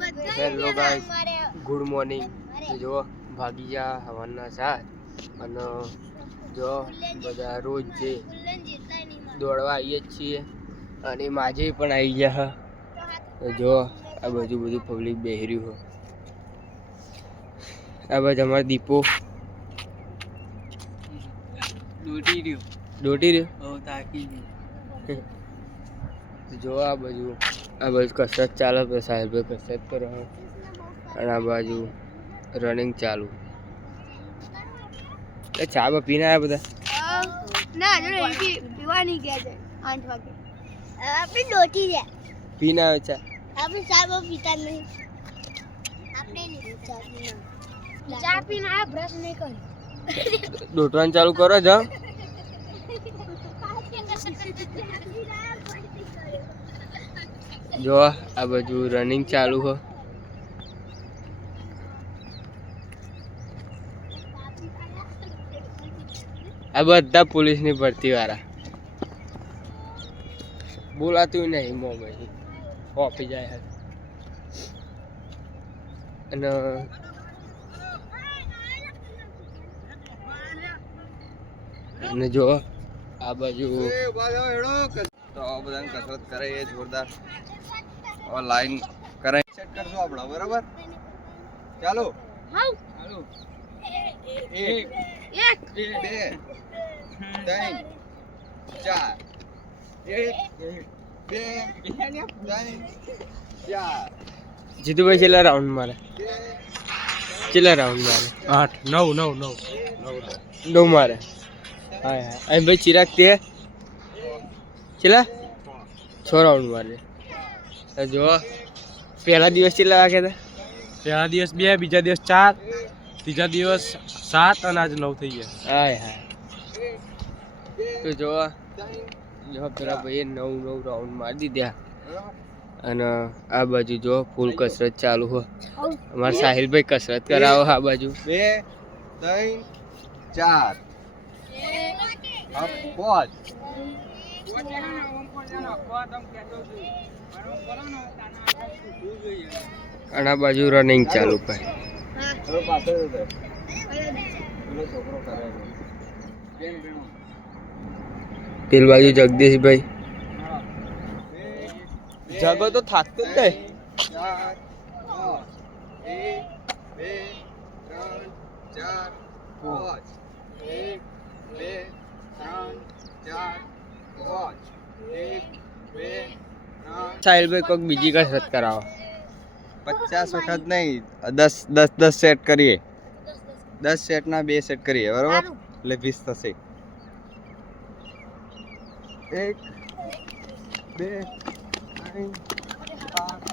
Hello guys, good morning. જો ભાગી ગયા હવાના 7 અને જો બધા રોજ જે દોડવા આવીએ જ છીએ અને માજે પણ આવી ગયા. જો આ બધું પબ્લિક બેહી રહ્યું. આ બાજુ અમારો દીપો દોટી રહ્યો તાકી જો આ બાજુ કસરત ચાલે. સાહેબભાઈ કસરત કરો અને આ બાજુ રનિંગ ચાલુ. ચા બા પીને આવ્યા બધા? ના પીવાની ગયા છે 8 વાગે. આપણે દોટી રહ્યા પીને આવે ચા. આપણે ચા બહુ પીતા નહીં. આપણે ચા પીને આ બ્રશ નહીં કરી દોટવાનું ચાલુ કરો જ. જો આ બાજુ રનિંગ ચાલુ હો. આ બધા પોલીસની ભરતી વાળા બોલાતું નહીં મોબાઈલ ઓફી જાય. અને જો આ બાજુ તો બધા કસરત કરે એ જોરદાર. હવે લાઈન કરાઈ સેટ કરજો આપણે, બરાબર? ચાલો ચાલો 1 2 3 4 જીતુભાઈ છેલ્લા રાઉન્ડ મારે. 8 9 મારે. હા અહીં ભાઈ ચિરાગ તે છેલ્લા 6 રાઉન્ડ મારે. જો પહેલા દિવસ કેટલા વાગ્યા હતા? પહેલા દિવસ 2, બીજા દિવસ 4, ત્રીજા દિવસ 7 અને આજ 9 થઈ ગયા. હા તો જો પેલા ભાઈએ 9 રાઉન્ડ મારી દીધા. અને આ બાજુ જો ફૂલ કસરત ચાલુ હોય. અમારા સાહિલભાઈ કસરત કરાવો. આ બાજુ 2 3 4 5 અને આ બાજુ રનિંગ ચાલુ ભાઈ. પેલ બાજુ જગદીશભાઈ જગો તો થાકતો જ નહીં. 1 સાહિલભાઈ કોઈક બીજી કસરત કરાવો. 50 વખત નહીં, 10 સેટ કરીએ. 10 સેટના 2 સેટ કરીએ, બરાબર? એટલે 20 થશે. 1 2 3 4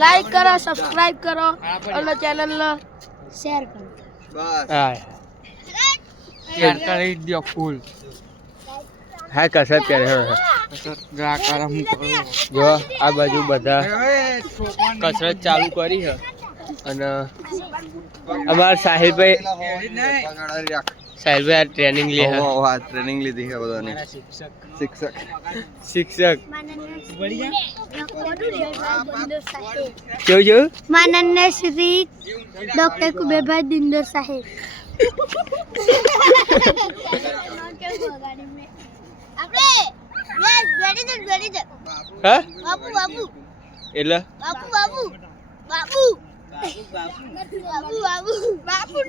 લાઈક કરો, સબસ્ક્રાઇબ કરો અને ચેનલ ને શેર કરો. બસ શેર કરી દો ફૂલ. હા કસરત કરે. જો આ બાજુ બધા કસરત ચાલુ કરી છે. અને અમારા સાહિલભાઈ આ ટ્રેનિંગ લે. ટ્રેનિંગ લીધી છે બધાની. શિક્ષક કેવું માનનીય શ્રી ડોક્ટર કુબેરભાઈ દિંદર સાહેબ. હા બાબુ એટલે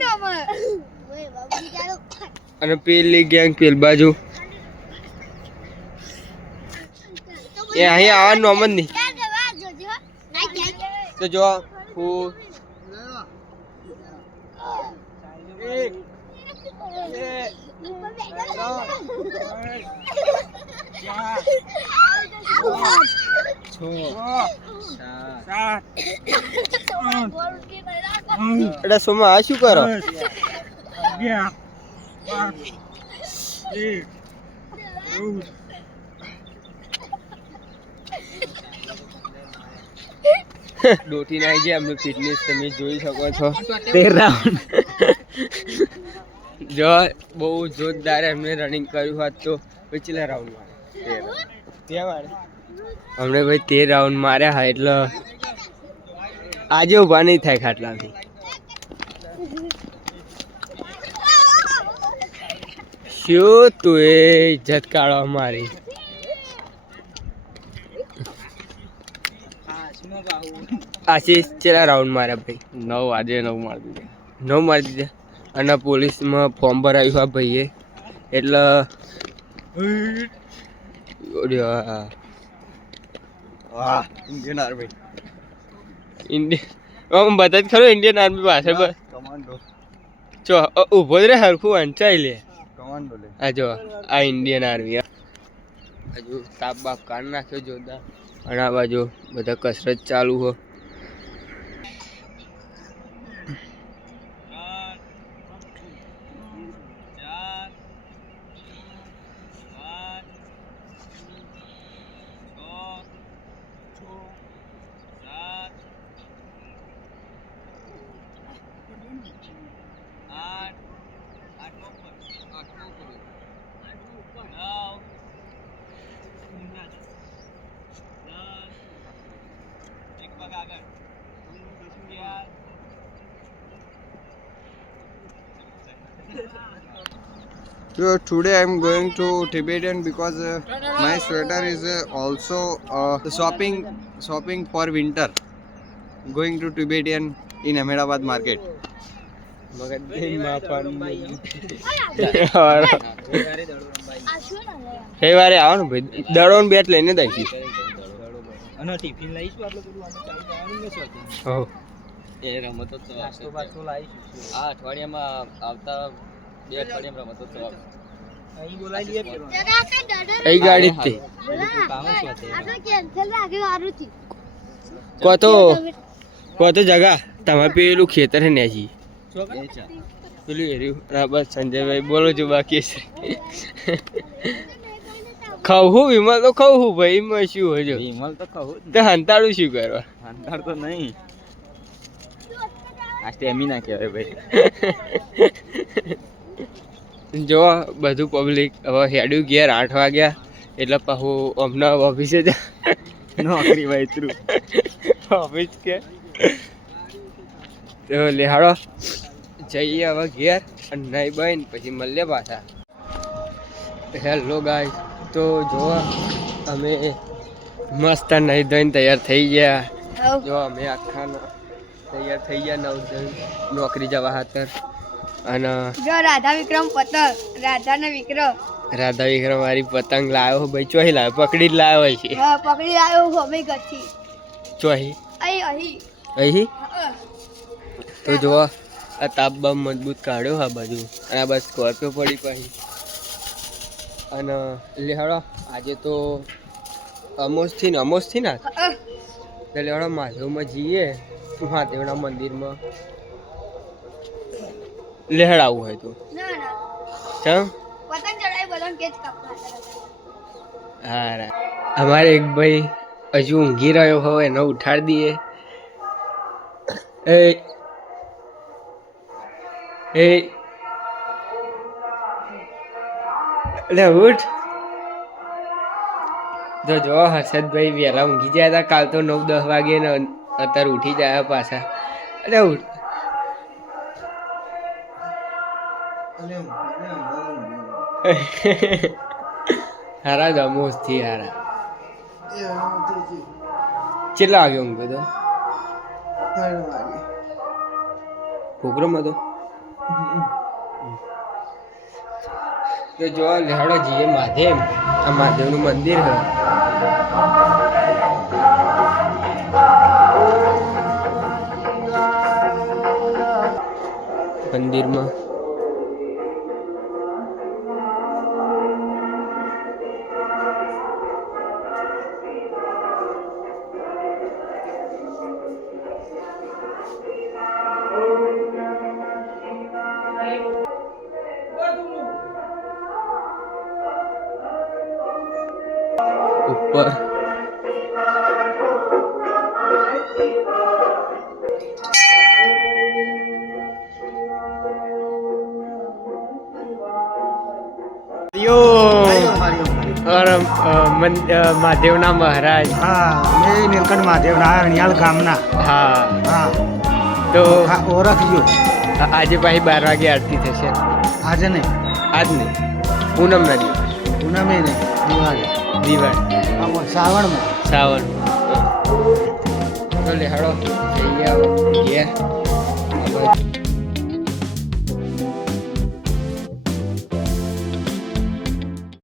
નામ. અને પેલી ગેંગ પેલ બાજુ એ અહીં આવવાનું નામ જ નહીં. તો જો ફૂલ એટલે સોમાં આ શું કરો? દોઠી નાઈ ગયા એમનું ફિટનેસ તમે જોઈ શકો છો. 13 રાઉન્ડ જો બહુ જોરદાર એમને રનિંગ કર્યું હોત તો કેટલા રાઉન્ડ મારે? અમને ભાઈ 13 રાઉન્ડ માર્યા હા એટલે આજે ઊભા નહીં થાય ખાટલાથી. શું તું એ ઇજ્જત કાઢવા મારી? આશીષ કેટલા રાઉન્ડ માર્યા ભાઈ? 9 આજે 9 મારી દીધા. 9 મારી દીધા. અને પોલીસમાં ફોર્મ ભરાયું હા ભાઈએ એટલે ઇન્ડિયન આર્મી ઇન્ડિયન બધા જ ખરો ઇન્ડિયન આર્મી પાછળ બસ કમાન્ડો. ચો ઊભો જ રે હરખું વંચાઈ લે. કમાન્ડો લે. આ જો આ ઇન્ડિયન આર્મી. હજુ તાપ બાપ કાઢ નાખ્યો જોરદાર. અને આ બાજુ બધા કસરત ચાલુ હો. So today I am going to Tibetan because my sweater is also shopping for winter. Going to Tibetan in Ahmedabad market. રવિવારે આવો ને ભાઈ, દડો ને બેટ લઈને દઈશું. અને ટિફિન લઈશું આપણે પેલું આને ચાલી જવાનું ને શું હો એ રમતો તો નાસ્તો બાસ્તો લાવીશું. આ અઠવાડિયામાં આવતા 2 અઠવાડિયામાં રમતો તો અહીં બોલાવી દઈએ પેલો. અહીં ગાડી જ તે કામ જ વાત કોતો જગા તમારે પેલું ખેતર ને જી છે. પેલું એર્યું. હા બસ સંજયભાઈ બોલો છો બાકી છે. ખાવું વિમલ તો ખાવું ભાઈ, એમાં શું હોય? વિમલ તો કહું તો હંતાડું શું કરવા? અંધાર તો નહીં. આ સ્ટેમિના કહેવાય ભાઈ. જો બધું પબ્લિક હવે હેડ્યું ઘેર 8 વાગ્યા એટલે પાછું હમણાં ઓફિસે જ નોકરી વાયતરું ઓફિસ કે તો લેહાડો જઈએ હવે ઘેર અને નહીં બન પછી મળીએ પાછા. હેલો ગાય, તો જો અમે મસ્ત નહીં ધોઈને તૈયાર થઈ ગયા. જો અમે આખા તૈયાર થઈ ગયા નોકરી જવા ખાતર. અને જો રાધા વિક્રમ પતંગ, રાધા વિક્રમ મારી પતંગ લાવ્યો ભાઈ. ચોહી લાવ્યો? પકડી જ લાવ્યો છે. હા પકડી આવ્યો અમે ગથી ચોહી અહીં અહીં તો જો આ તાપ બાપ મજબૂત કાઢ્યો આ બાજુ. અને આ બસ સ્કોર્પિયો પડી પછી. અને લેહાડો આજે તો અમોસ થી ને તો લેહાડો મહાદેવમાં જઈએ. મહાદેવના મંદિરમાં લેહડાવું હોય તો ના ચમ પતંગ ચડાવી પતંગ કેચ કાપવા. હા અમારે એક ભાઈ હજુ ઊંઘી રહ્યો હોય એને ઉઠાડી દઈએ. એ એટલે ઉઠ. જો હર્ષદભાઈ વહેલા ઊંઘી ગયા હતા કાલ તો 9-10 વાગે ને અત્યારે ઉઠી જાય પાછા. એટલે ઉઠ. હારા જમોસ થી હારા. કેટલા વાગે ઊંઘો તો? પ્રોગ્રામ હતો તો જો લેહાડો જઈએ મહાદેવ. આ મહાદેવનું મંદિર છે. મંદિરમાં ઉપર મહાદેવના મહારાજ હા મેં નીલકંઠ મહાદેવના રણિયાળ ગામના હા હા તો ઓળખજો આજે પાછી 12 વાગે આરતી થશે. આજે નહીં આજ નહીં, પૂનમના દિવસ, પૂનમે નહીં દિવાળી દિવાળી, શ્રાવણમાં શ્રાવણ. તો લે હાડો જઈએ આવો ઘેર.